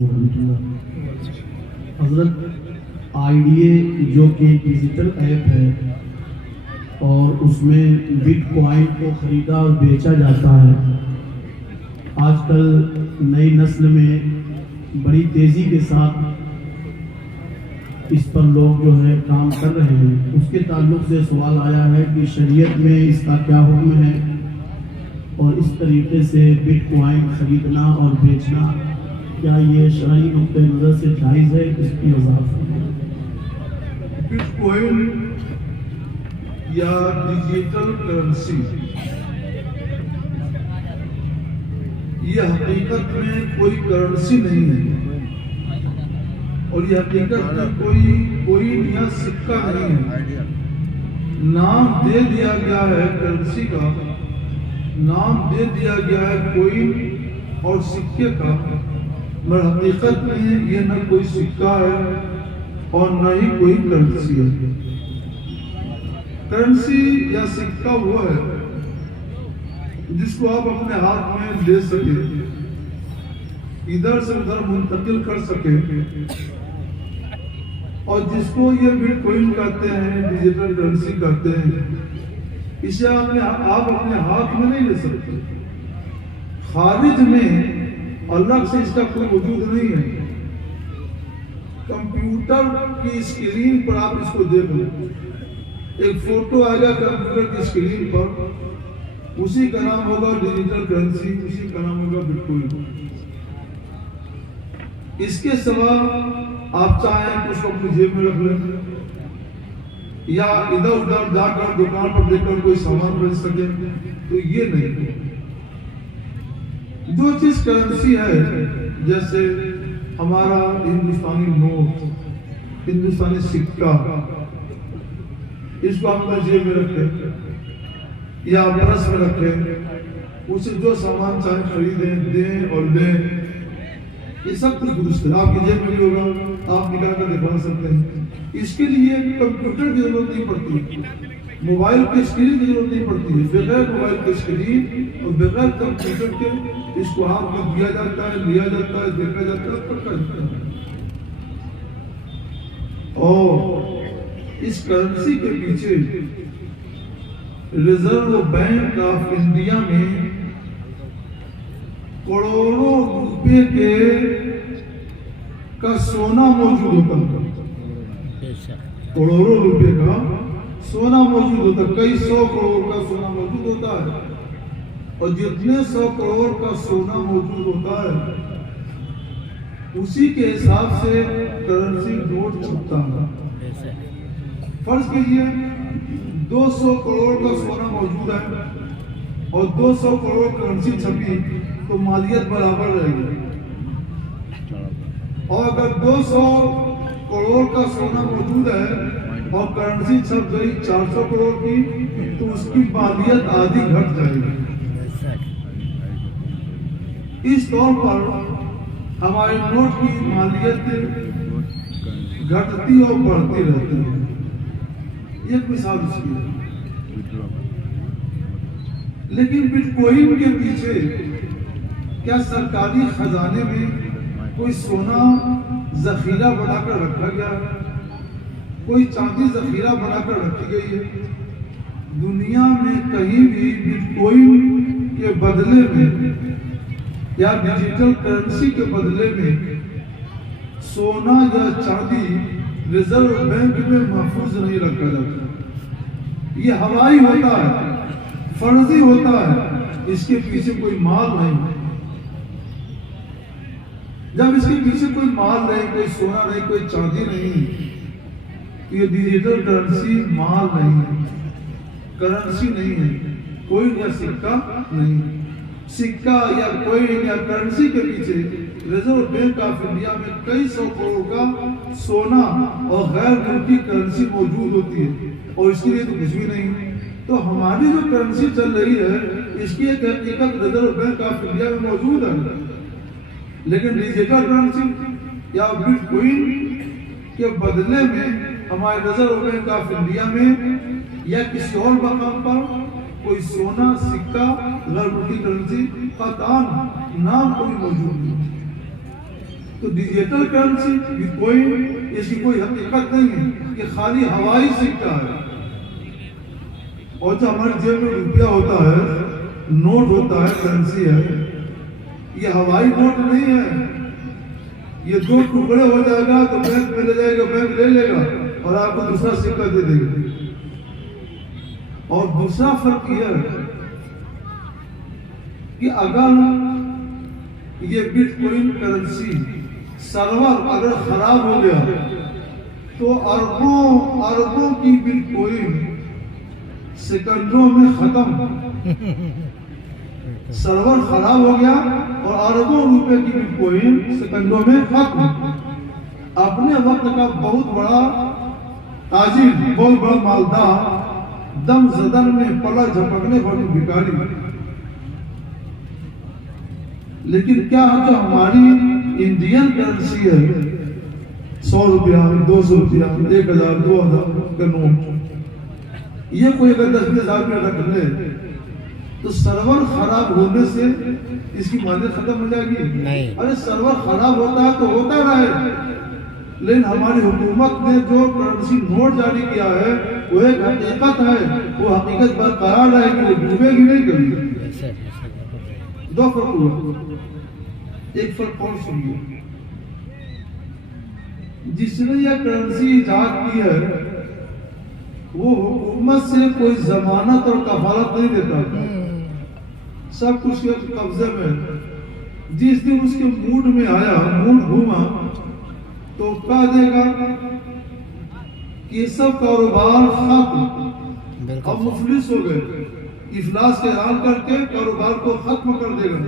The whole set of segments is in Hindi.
हजरत आईडीए जो कि डिजिटल ऐप है और उसमें बिटकॉइन को खरीदा और बेचा जाता है। आजकल नई नस्ल में बड़ी तेज़ी के साथ इस पर लोग जो है काम कर रहे हैं। उसके ताल्लुक से सवाल आया है कि शरीयत में इसका क्या हुक्म है और इस तरीके से बिटकॉइन खरीदना और बेचना क्या ये शरई नुक्ते नज़र से जायज़ है? इसकी वज़ाहत। बिटकॉइन या डिजिटल करेंसी ये हकीकत में कोई करेंसी नहीं है और ये हकीकत में कोई नया सिक्का नहीं है। नाम दे दिया गया है करेंसी का, नाम दे दिया गया है कोइन और सिक्के का, मगर हकीकत में ये न कोई सिक्का है और न ही कोई करेंसी है। करेंसी या सिक्का वो है जिसको आप अपने हाथ में ले सके, इधर से उधर मुंतकिल कर सके, और जिसको ये बिटकॉइन कहते हैं, डिजिटल करेंसी कहते हैं, इसे आप अपने हाथ में नहीं ले सकते। खारिज में अलग से इसका कोई वजूद नहीं है। कंप्यूटर की स्क्रीन पर आप इसको देख लो, एक फोटो आएगा कंप्यूटर की स्क्रीन पर, उसी का नाम होगा डिजिटल करेंसी, उसी का नाम होगा बिटकॉइन। इसके सिवा आप चाहें तो उसको अपनी जेब में रख लें या इधर उधर जाकर दुकान पर देखकर कोई सामान बेच सके, तो ये नहीं। जो चीज करेंसी है, जैसे हमारा हिंदुस्तानी नोट, हिंदुस्तानी सिक्का, इसको हम जेब में रखें या बरस में रखें, उसे जो सामान चाहे खरीदें, दें और लें, ये सब कुछ दुरुस्त है। आपकी जेब में भी होगा, आप निकाल कर दिखा सकते हैं। इसके लिए कंप्यूटर की जरूरत नहीं पड़ती, मोबाइल की स्क्रीन की जरूरत नहीं पड़ती है। बगैर मोबाइल की स्क्रीन और बगैर कंप्यूटर के इसको हाथ में दिया जाता है, लिया जाता है, देखा जाता है, पढ़ा जाता है। और इस करेंसी के पीछे रिजर्व बैंक ऑफ इंडिया में करोड़ों रुपए का सोना मौजूद होता है। करोड़ों रुपए का सोना मौजूद होता है, कई 100 करोड़ का सोना मौजूद होता है। और जितने 100 करोड़ का सोना मौजूद होता है, उसी के हिसाब से करेंसी नोट छपता है। फर्ज कीजिए 200 करोड़ का सोना मौजूद है और 200 करोड़ करेंसी छपी, तो मालियत बराबर रहेगी। और अगर 200 करोड़ का सोना मौजूद है और करेंसी छप गई 400 करोड़ की, तो उसकी मालियत आधी घट जाएगी। इस तौर पर हमारे नोट की मालियत घटती और बढ़ती रहती है। एक मिसाल इसकी है। लेकिन बिटकॉइन के पीछे क्या सरकारी खजाने में कोई सोना जखीरा बनाकर रखा गया, कोई चांदी जखीरा बनाकर रखी गई है? दुनिया में कहीं भी बिटकॉइन के बदले में या डिजिटल करेंसी के बदले में सोना या चांदी रिजर्व बैंक में महफूज नहीं रखा जाता। ये हवाई होता है, फर्जी होता है, इसके पीछे कोई माल नहीं। जब इसके पीछे कोई माल नहीं, कोई सोना नहीं, कोई चांदी नहीं, तो ये डिजिटल करेंसी माल नहीं है, करेंसी नहीं है, कोई या सिक्का नहीं। सिक्का या कोई या करेंसी के पीछे रिजर्व बैंक ऑफ इंडिया में कई 100 करोड़ का सोना और गैर मुल्की करेंसी मौजूद होती है, और इसके लिए तो कुछ भी नहीं। तो हमारी जो करेंसी चल रही है, इसकी एक हकीकत रिजर्व बैंक ऑफ इंडिया में मौजूद है। लेकिन डिजिटल करेंसी या बिटकॉइन के बदले में हमारे रिजर्व बैंक ऑफ इंडिया में या किसी और मकाम पर कोई सोना, सिक्का, गैर मुल्की करेंसी का नाम कोई मौजूद नहीं। तो डिजिटल करेंसी बिटकॉइन इसकी कोई हकीकत नहीं है, ये खाली हवाई सिक्का है। और जो हमारे जेब में रुपया होता है, नोट होता है, करेंसी है, ये हवाई नोट नहीं है। ये दो टुकड़े हो जाएगा तो बैंक में ले जाएगा, बैंक ले लेगा और आपको दूसरा सिक्का दे देगा। और दूसरा फर्क यह है कि अगर ये बिटकॉइन करेंसी सर्वर अगर खराब हो गया तो अरबों की बिटकॉइन सेकंडों में खत्म। सर्वर खराब हो गया और अरबों रुपए की बिटकॉइन सेकंडों में खत्म। अपने वक्त का बहुत बड़ा ताजिर, बहुत बड़ा मालदार, दम जदन में पला झपकने वाली भिखारी। लेकिन क्या जो हमारी इंडियन करेंसी है, 100 रुपया, 200 रुपया, 1000, 2000 का नोट, ये कोई अगर 10,000 रुपया रख ले तो सर्वर खराब होने से इसकी मान्यता खत्म हो जाएगी? नहीं। अरे सर्वर खराब होता है तो होता रहे, लेकिन हमारी हुकूमत ने जो करेंसी नोट जारी किया है वो एक हकीकत है, वो हकीकत बरकरार रहेगी, वो डूबेगी नहीं कभी। दो फर्क हुआ। एक फर्क और सुनिए, जिसने यह करेंसी इजाद की है वो हुकूमत से कोई जमानत और कफालत नहीं देता, सब कुछ के कब्जे में। जिस दिन उसके मूड में आया, मूड घूमा, तो कह देगा कि सब कारोबार खत्म, अब मुफलिस हो गए, इफलास के ऐलान करके कारोबार को खत्म कर देगा।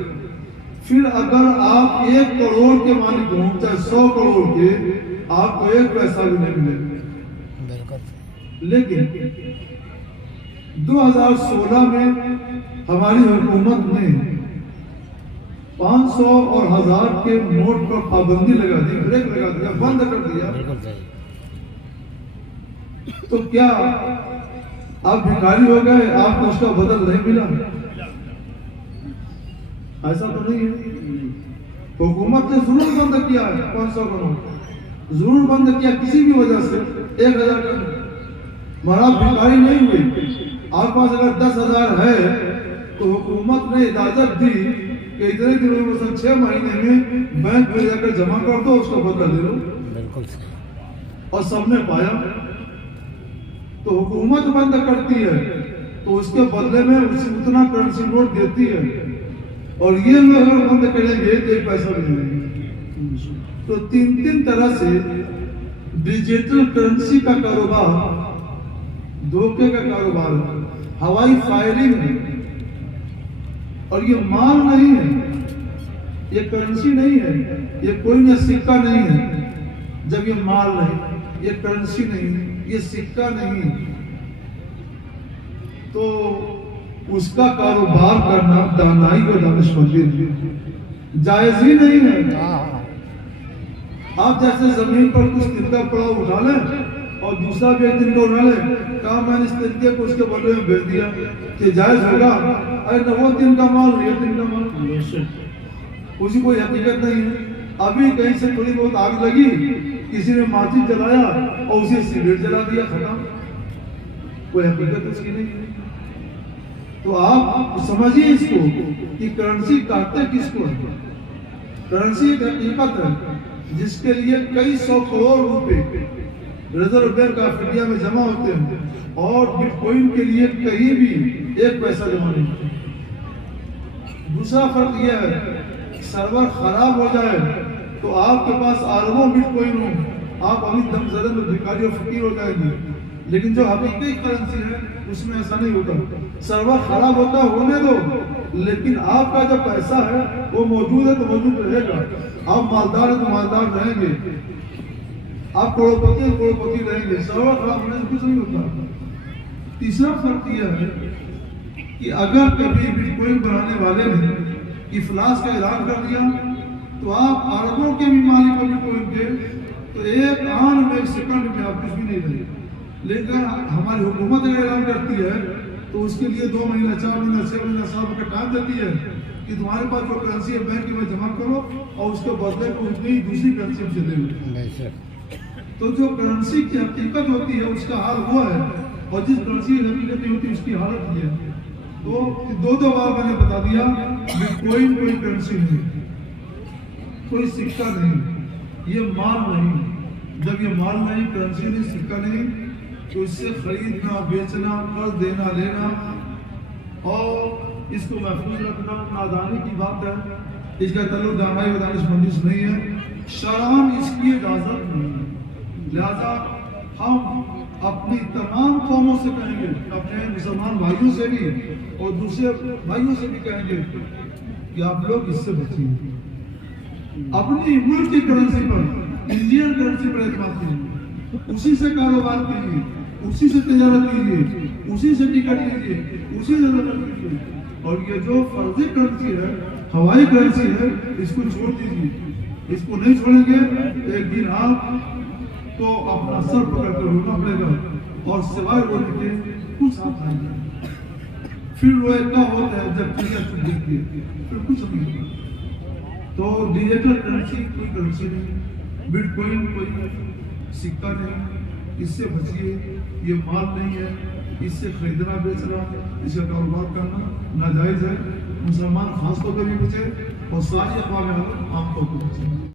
फिर अगर आप 1 करोड़ के मालिक हो, चाहे 100 करोड़ के, आपको 1 पैसा भी नहीं मिलेगा। लेकिन 2016 में हमारी हुकूमत ने 500 और 1000 के नोट पर पाबंदी लगा दी, ब्रेक लगा दिया, बंद कर दिया। तो क्या आप भिखारी हो गए, आपको उसका बदल नहीं मिला? ऐसा तो नहीं है। हुकूमत ने जरूर बंद किया है 500 का नोट, जरूर बंद किया किसी भी वजह से। 1000 का मगर आप भिखारी नहीं हुए। आपके पास अगर 10,000 है तो हुकूमत ने इजाजत दी कि इतने दिनों में 6 महीने में बैंक में जाकर जमा कर दो, उसका बदला ले लो। बिल्कुल। और सबने पाया तो हुकूमत बंद करती है तो उसके बदले में उसे उतना करेंसी नोट देती है, और ये लोग अगर बंद करेंगे तो 1 पैसा भी नहीं। तो 3 तरह से डिजिटल करेंसी का कारोबार धोखे का कारोबार है, हवाई फायरिंग है। और ये माल नहीं है, ये करेंसी नहीं है, ये कोई न सिक्का नहीं है। जब ये माल नहीं, ये करेंसी नहीं, ये सिक्का नहीं, तो उसका कारोबार करना दानाई और दानिशमंदी जायज ही नहीं है। आप जैसे जमीन पर कुछ तिनका पड़ा उठा लें और दूसरा भी 1 दिन को उठा ले, कहा मैंने इस तिनके को उसके बदले में भेज दिया, कि जायज होगा? अरे न वो 3 का माल, ये 3 का माल, उसकी कोई हकीकत नहीं है। अभी कहीं से थोड़ी बहुत आग लगी, किसी ने माचिस जलाया और उसे सिगरेट जला दिया, खत्म, कोई हकीकत उसकी नहीं है। तो आप समझिए इसको कि करेंसी कहते किसको है। करेंसी एक हकीकत है जिसके लिए कई 100 करोड़ रुपए रिजर्व बैंक ऑफ इंडिया में जमा होते हैं, और बिटकॉइन के लिए कहीं भी 1 पैसा जमा नहीं होता। दूसरा फर्क यह है, सर्वर खराब हो जाए तो आपके पास अरबों बिटकॉइन हो, आप अभी दम जदन में भिखारी और फकीर हो जाएंगे। लेकिन जो हकीकी करेंसी है उसमें ऐसा नहीं होता। सर्वर खराब होता होने दो, लेकिन आपका जो पैसा है वो मौजूद है तो मौजूद रहेगा। आप मालदार है तो मालदार रहेंगे, आप करोड़पति रहेंगे। सर्वर खराब होने से कुछ नहीं होता। तीसरा फर्क यह है कि अगर कभी बिटकॉइन बनाने वाले ने इफलास का ऐलान कर दिया तो आप अरबों के भी मालिक हो बिटकॉइन के, तो 1 आन में 1 सेकंड में आप कुछ भी नहीं देंगे। लेकिन हमारी हुकूमत अगर ऐलान करती है तो उसके लिए 2 महीना, 4 महीना, 6 महीना, साल का टाइम देती है, कि तुम्हारे पास जो करेंसी है बैंक में जमा करो और उसके बदले को उतनी दूसरी करेंसी से ले लो। तो जो करेंसी की हकीकत होती है उसका हाल वो है, और जिस करेंसी की हकीकत नहीं होती उसकी हालत ये है। तो दो बार मैंने बता दिया, बिटकॉइन कोई करेंसी नहीं, कोई सिक्का नहीं, ये माल नहीं। जब ये माल नहीं, करेंसी नहीं, सिक्का नहीं, तो इससे खरीदना, बेचना, कर्ज देना, लेना और इसको महफूज रखना नादानी की बात है। इसका ताल्लुक दानाई व दानिशमंदी से नहीं है, शरअन इसकी इजाजत नहीं है। लिहाजा हम अपनी तमाम कौमों से कहेंगे, अपने मुसलमान भाइयों से भी और दूसरे भाइयों से भी कहेंगे कि आप लोग इससे बचिए। अपनी मुल्क की करेंसी पर, इंडियन करेंसी पर एतमाद कीजिए, उसी से कारोबार कीजिए, उसी से तजारत कीजिए, उसी से टिकट लीजिए, उसी से नकल कीजिए। और ये जो फर्जी करेंसी है, हवाई करेंसी है, इसको छोड़ दीजिए। इसको नहीं छोड़ेंगे एक दिन आप तो अपना सर पकड़ कर रोना पड़ेगा, और सिवाय रोने के कुछ हाथ नहीं। फिर रोएगा होता है जब चिड़िया चुप देखती है, फिर कुछ नहीं होता। तो डिजिटल करेंसी कोई करेंसी नहीं, बिटकॉइन कोई सिक्का नहीं, इससे बचिए। ये माल नहीं है, इससे खरीदना बेचना, इसका कारोबार करना नाजायज है। मुसलमान खास तौर पर भी बचे और सारी अक़वाम आम तौर पर बचे।